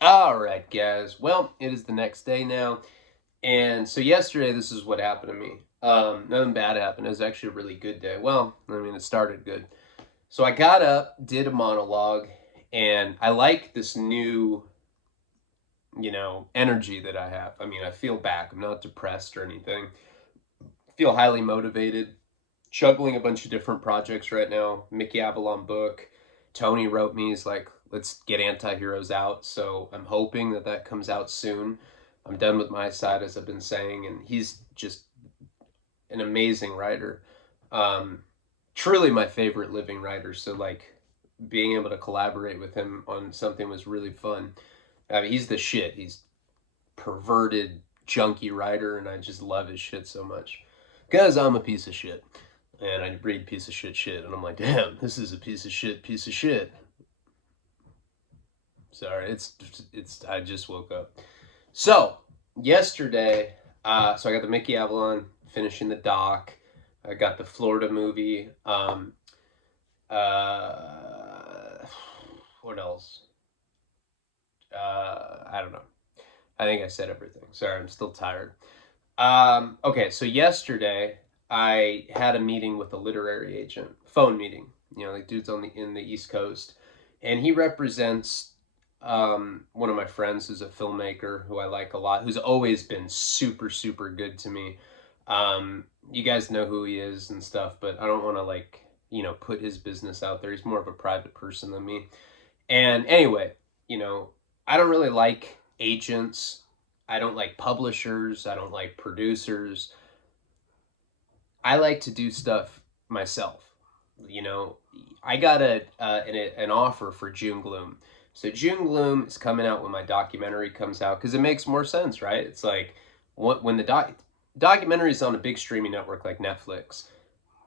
All right, guys. Well, it is the next day now. And so yesterday, this is what happened to me. Nothing bad happened. It was actually a really good day. Well, I mean, it started good. So I got up, did a monologue, and I like this new, energy that I have. I mean, I feel back. I'm not depressed or anything. I feel highly motivated. Juggling a bunch of different projects right now. Mickey Avalon book. Tony wrote me. He's like, let's get anti-heroes out. So I'm hoping that that comes out soon. I'm done with my side, as I've been saying, and he's just an amazing writer. Um, Truly my favorite living writer. So like being able to collaborate with him on something was really fun. I mean, he's the shit. He's perverted, junky writer, and I just love his shit so much because I'm a piece of shit. And I read piece of shit, and I'm like, damn, this is a piece of shit, piece of shit. Sorry, it's. I just woke up. So yesterday, so I got the Mickey Avalon finishing the doc. I got the Florida movie. What else? I don't know. I think I said everything. Sorry, I'm still tired. Okay, so yesterday I had a meeting with a literary agent, phone meeting. Like dude's on the in the East Coast, and he represents one of my friends who's a filmmaker who I like a lot, who's always been super super good to me. You guys know who he is and stuff, but I don't want to like put his business out there. He's more of a private person than me. And anyway, you know, I don't really like agents. I don't like publishers. I don't like producers. I like to do stuff myself. You know, I got an offer for June Gloom. So June Gloom is coming out when my documentary comes out because it makes more sense, right? It's like when the documentary is on a big streaming network like Netflix,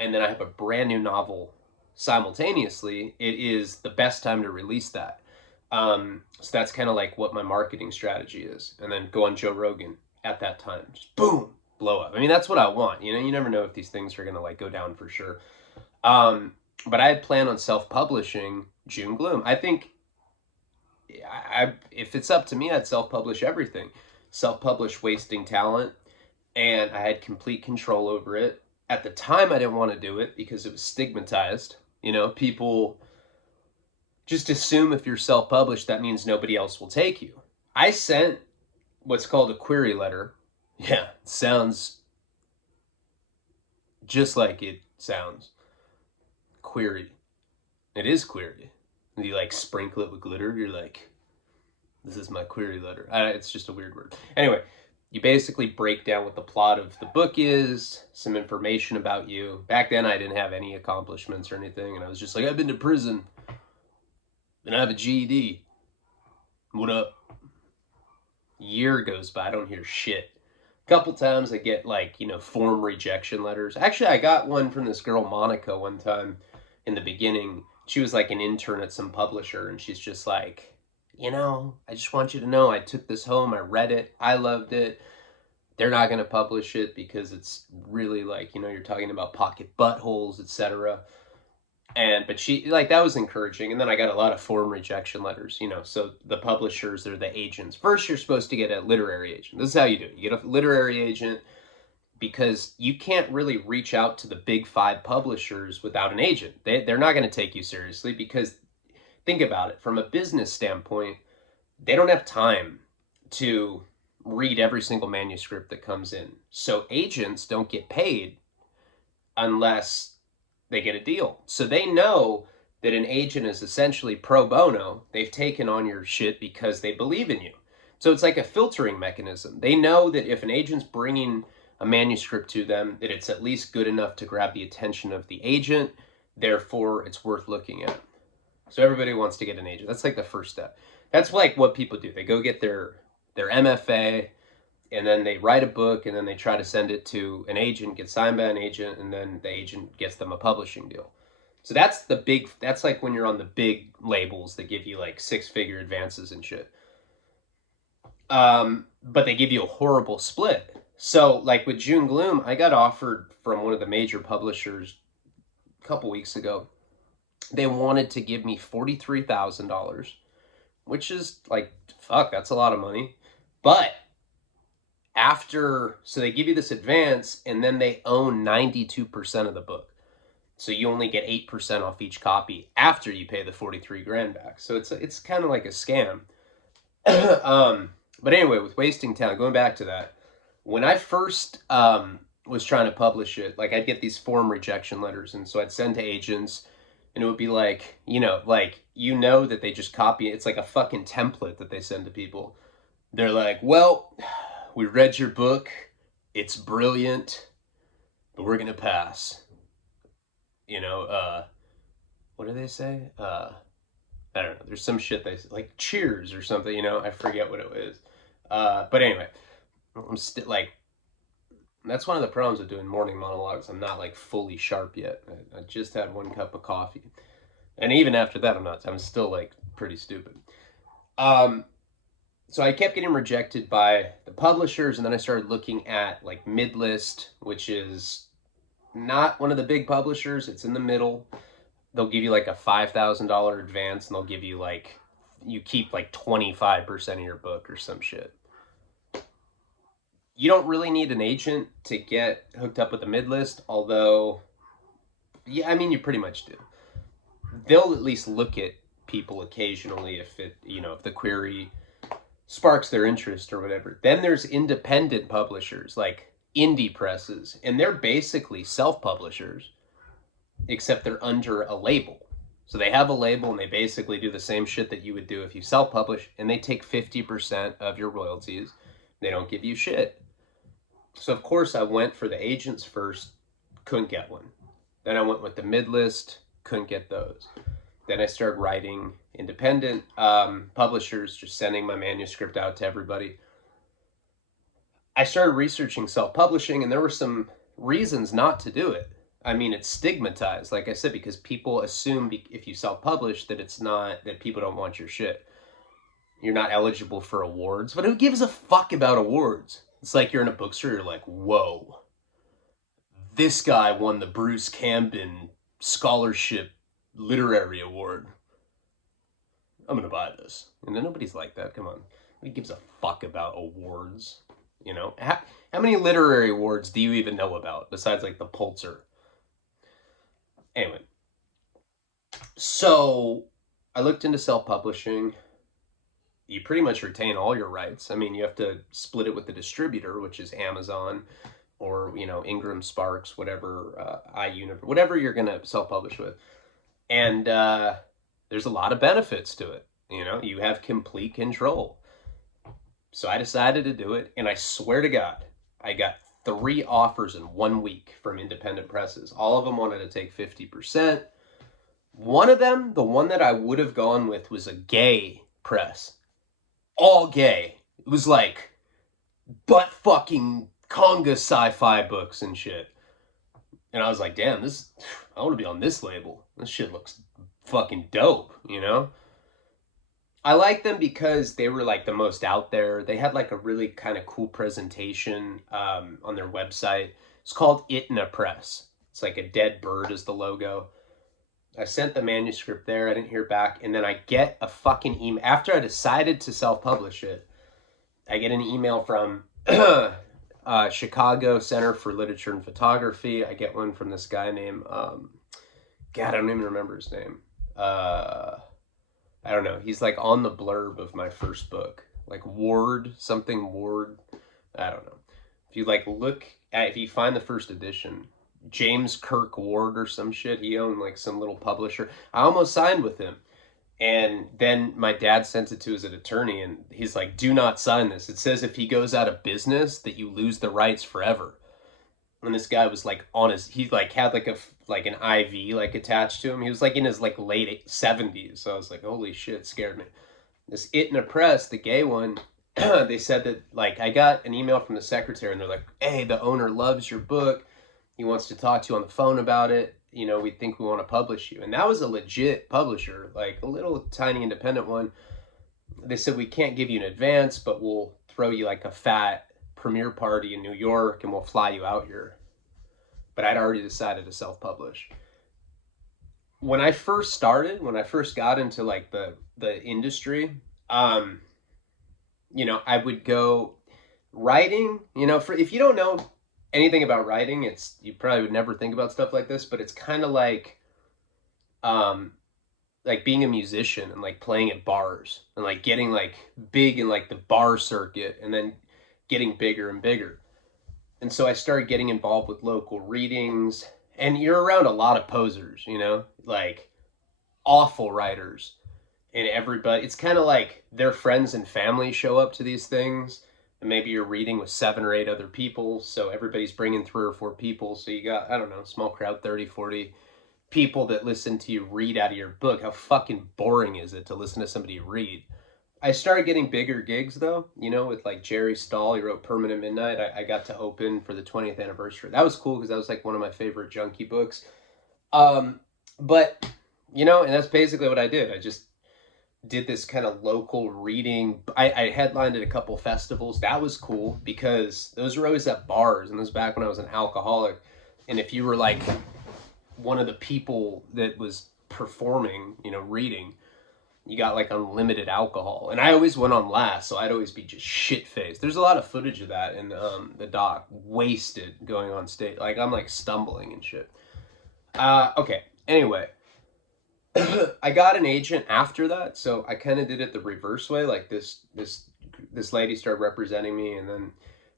and then I have a brand new novel simultaneously, it is the best time to release that. So that's kind of like what my marketing strategy is. And then go on Joe Rogan at that time. Just boom, blow up. I mean, that's what I want. You never know if these things are going to like go down for sure. But I had planned on self publishing June Gloom. I think if it's up to me, I'd self publish everything. Self publish Wasting Talent, and I had complete control over it. At the time, I didn't want to do it because it was stigmatized. People just assume if you're self published, that means nobody else will take you. I sent what's called a query letter. Yeah, it sounds just like it sounds. Query. It is query. You like sprinkle it with glitter. You're like, this is my query letter. It's just a weird word. Anyway, you basically break down what the plot of the book is, some information about you. Back then, I didn't have any accomplishments or anything, and I was just like, I've been to prison, and I have a GED. What up? Year goes by, I don't hear shit. A couple times I get like, form rejection letters. Actually, I got one from this girl, Monica, one time in the beginning. She was like an intern at some publisher, and she's just like, I just want you to know I took this home, I read it, I loved it. They're not going to publish it because it's really like, you're talking about pocket buttholes, etc. But she like that was encouraging, and then I got a lot of form rejection letters. So the publishers, they're the agents. First, you're supposed to get a literary agent. This is how you do it. You get a literary agent because you can't really reach out to the big five publishers without an agent. They're not going to take you seriously because think about it from a business standpoint. They don't have time to read every single manuscript that comes in. So agents don't get paid unless they get a deal. So they know that an agent is essentially pro bono. They've taken on your shit because they believe in you. So it's like a filtering mechanism. They know that if an agent's bringing a manuscript to them, that it's at least good enough to grab the attention of the agent. Therefore, it's worth looking at. So everybody wants to get an agent. That's like the first step. That's like what people do. They go get their MFA, and then they write a book, and then they try to send it to an agent, get signed by an agent, and then the agent gets them a publishing deal. So that's like when you're on the big labels that give you like six-figure advances and shit. But they give you a horrible split. So like with June Gloom, I got offered from one of the major publishers a couple weeks ago. They wanted to give me $43,000, which is like, fuck, that's a lot of money. But so they give you this advance and then they own 92% of the book. So you only get 8% off each copy after you pay the 43 grand back. So it's kind of like a scam. But anyway, with Wasting Town, going back to that, when I first was trying to publish it, like I'd get these form rejection letters, and so I'd send to agents, and it would be like, that they just copy it. It's like a fucking template that they send to people. They're like, well, we read your book, it's brilliant, but we're gonna pass. What do they say? I don't know. There's some shit they like cheers or something. I forget what it is. But anyway, I'm still like, that's one of the problems with doing morning monologues. I'm not like fully sharp yet. I just had 1 cup of coffee, and even after that, I'm still like pretty stupid. So I kept getting rejected by the publishers, and then I started looking at like Midlist, which is not one of the big publishers. It's in the middle. They'll give you like a $5,000 advance, and they'll give you like, you keep like 25% of your book or some shit. You don't really need an agent to get hooked up with the Midlist, although, yeah, I mean, you pretty much do. They'll at least look at people occasionally if the query sparks their interest or whatever. Then there's independent publishers like indie presses, and they're basically self-publishers, except they're under a label. So they have a label and they basically do the same shit that you would do if you self-publish, and they take 50% of your royalties. They don't give you shit. So of course I went for the agents first, couldn't get one. Then I went with the Midlist, couldn't get those. Then I started writing independent publishers, just sending my manuscript out to everybody. I started researching self-publishing, and there were some reasons not to do it. I mean, it's stigmatized, like I said, because people assume if you self-publish that people don't want your shit. You're not eligible for awards, but who gives a fuck about awards? It's like you're in a bookstore, you're like, whoa, this guy won the Bruce Camden Scholarship Literary Award. I'm gonna buy this. And then nobody's like that. Come on. Who gives a fuck about awards? How many literary awards do you even know about besides like the Pulitzer? Anyway, so I looked into self-publishing. You pretty much retain all your rights. I mean, you have to split it with the distributor, which is Amazon or, Ingram Sparks, whatever, iUniverse, whatever you're going to self-publish with. And there's a lot of benefits to it. You have complete control. So I decided to do it, and I swear to God, I got 3 offers in 1 week from independent presses. All of them wanted to take 50%. One of them, the one that I would have gone with, was a gay press. All gay. It was like butt fucking conga sci-fi books and shit. And I was like, damn, I want to be on this label. This shit looks fucking dope, I like them because they were like the most out there. They had like a really kind of cool presentation on their website. It's called Itna Press. It's like a dead bird as the logo. I sent the manuscript there. I didn't hear back. And then I get a fucking email. After I decided to self-publish it, I get an email from Chicago Center for Literature and Photography. I get one from this guy named, God, I don't even remember his name. I don't know. He's like on the blurb of my first book. Like Ward. I don't know. If you like if you find the first edition, James Kirk Ward or some shit, he owned like some little publisher. I almost signed with him. And then my dad sent it to his attorney, and he's like, do not sign this. It says if he goes out of business that you lose the rights forever. And this guy was like he like had like an IV like attached to him. He was like in his like late 70s. So I was like, holy shit, scared me. This Itna Press, the gay one, they said that like I got an email from the secretary, and they're like, hey, the owner loves your book. He wants to talk to you on the phone about it. We think we want to publish you. And that was a legit publisher, like a little tiny independent one. They said, we can't give you an advance, but we'll throw you like a fat premiere party in New York and we'll fly you out here. But I'd already decided to self-publish. When I first got into like the industry, um, you know, I would go writing, you know, for if you don't know anything about writing, it's you probably would never think about stuff like this, but it's kind of um like being a musician and like playing at bars and like getting like big in like the bar circuit and then getting bigger and bigger. And so I started getting involved with local readings, and you're around a lot of posers, you know, like awful writers, and everybody, it's kind of like their friends and family show up to these things, and maybe you're reading with 7 or 8 other people, so everybody's bringing 3 or 4 people, so you got, I don't know, small crowd, 30, 40 people that listen to you read out of your book. How fucking boring is it to listen to somebody read? I started getting bigger gigs though, you know, with like Jerry Stahl. He wrote Permanent Midnight. I got to open for the 20th anniversary. That was cool because that was like one of my favorite junkie books. Um, but you know, and that's basically what I did. I just did this kind of local reading. I headlined at a couple festivals. That was cool because those were always at bars, and this was back when I was an alcoholic. And if you were like one of the people that was performing, you know, reading, you got like unlimited alcohol. And I always went on last, so I'd always be just shit faced. There's a lot of footage of that in the doc, wasted going on stage. Like I'm like stumbling and shit. Okay. Anyway, I got an agent after that, so I kind of did it the reverse way. Like this lady started representing me, and then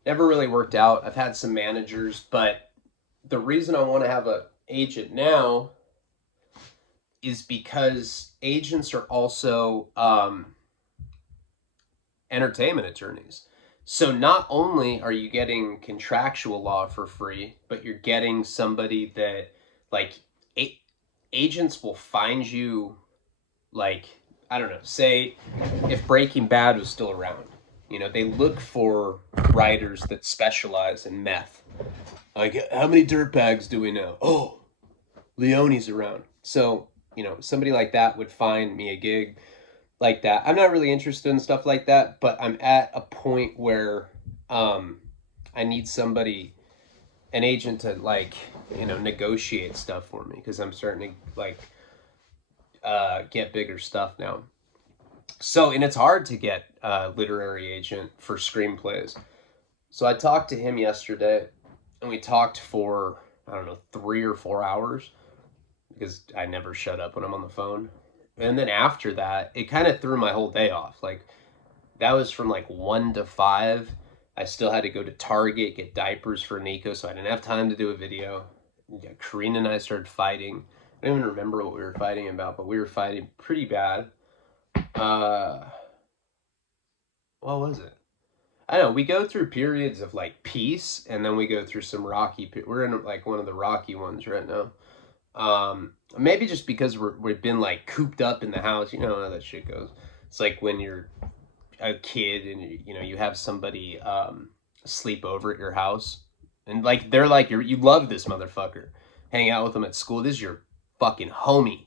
never really worked out. I've had some managers, but the reason I want to have an agent now is because agents are also entertainment attorneys. So not only are you getting contractual law for free, but you're getting somebody that like agents will find you, like, I don't know, say if Breaking Bad was still around, you know, they look for writers that specialize in meth. Like, how many dirtbags do we know? Oh, Leone's around. So, you know, somebody like that would find me a gig like that. I'm not really interested in stuff like that, but I'm at a point where I need somebody, an agent, to like, you know, negotiate stuff for me because I'm starting to like get bigger stuff now. So, and it's hard to get a literary agent for screenplays. So I talked to him yesterday, and we talked for, I don't know, 3 or 4 hours because I never shut up when I'm on the phone. And then after that, it kind of threw my whole day off. Like, that was from like 1 to 5. I still had to go to Target, get diapers for Nico, so I didn't have time to do a video. Yeah, Karina and I started fighting. I don't even remember what we were fighting about, but we were fighting pretty bad. Uh, what was it? I don't know. We go through periods of like peace, and then we go through some rocky. We're in like one of the rocky ones right now. Maybe just because we've been like cooped up in the house. You know how that shit goes. It's like when you're a kid and you know you have somebody sleep over at your house, and like they're like you love this motherfucker, hang out with them at school. This is your fucking homie.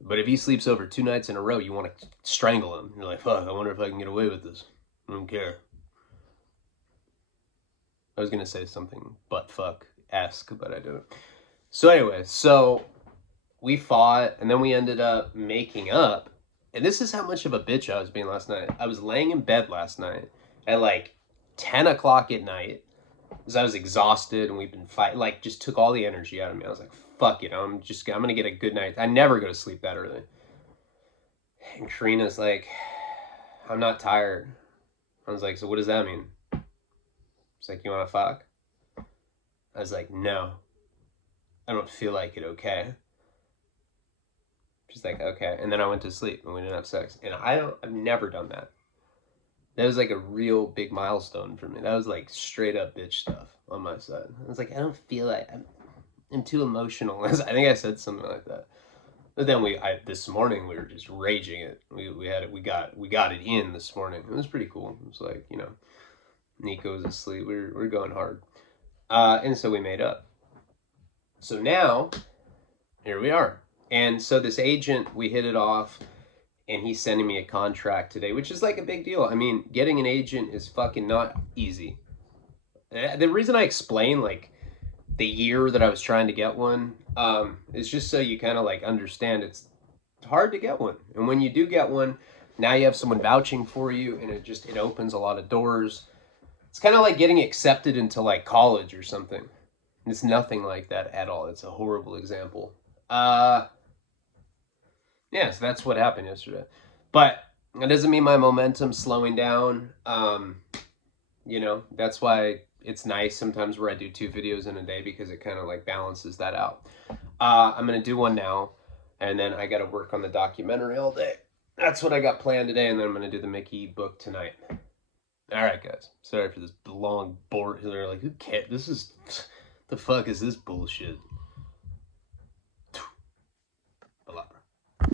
But if he sleeps over 2 nights in a row, you want to strangle him. You're like, fuck, I wonder if I can get away with this. I don't care. I was gonna say something butt fuck-esque, but I don't. So anyway, so we fought, and then we ended up making up. And this is how much of a bitch I was being last night. I was laying in bed last night at like 10 o'clock at night because I was exhausted, and we've been fighting. Like, just took all the energy out of me. I was like, fuck it, I'm gonna get a good night. I never go to sleep that early. And Karina's like, I'm not tired. I was like, so what does that mean? She's like, you want to fuck? I was like, no, I don't feel like it, okay? She's like, okay. And then I went to sleep and we didn't have sex. And I've never done that. That was like a real big milestone for me. That was like straight up bitch stuff on my side. I was like, I don't feel like I'm too emotional. I think I said something like that. But then this morning we were just raging it. We got it in this morning. It was pretty cool. It was like, you know, Nico's asleep. We're going hard. And so we made up. So now, here we are. And so this agent, we hit it off, and he's sending me a contract today, which is like a big deal. I mean, getting an agent is fucking not easy. The reason I explain like the year that I was trying to get one is just so you kind of like understand it's hard to get one. And when you do get one, Now you have someone vouching for you, and it opens a lot of doors. It's kind of like getting accepted into like college or something. It's nothing like that at all. It's a horrible example. Yeah, so that's what happened yesterday. But it doesn't mean my momentum's slowing down. You know, that's why it's nice sometimes where I do 2 videos in a day, because it kind of like balances that out. I'm going to do one now, and then I got to work on the documentary all day. That's what I got planned today, and then I'm going to do the Mickey book tonight. All right, guys. Sorry for this long board. They're like, who cares? The fuck is this bullshit?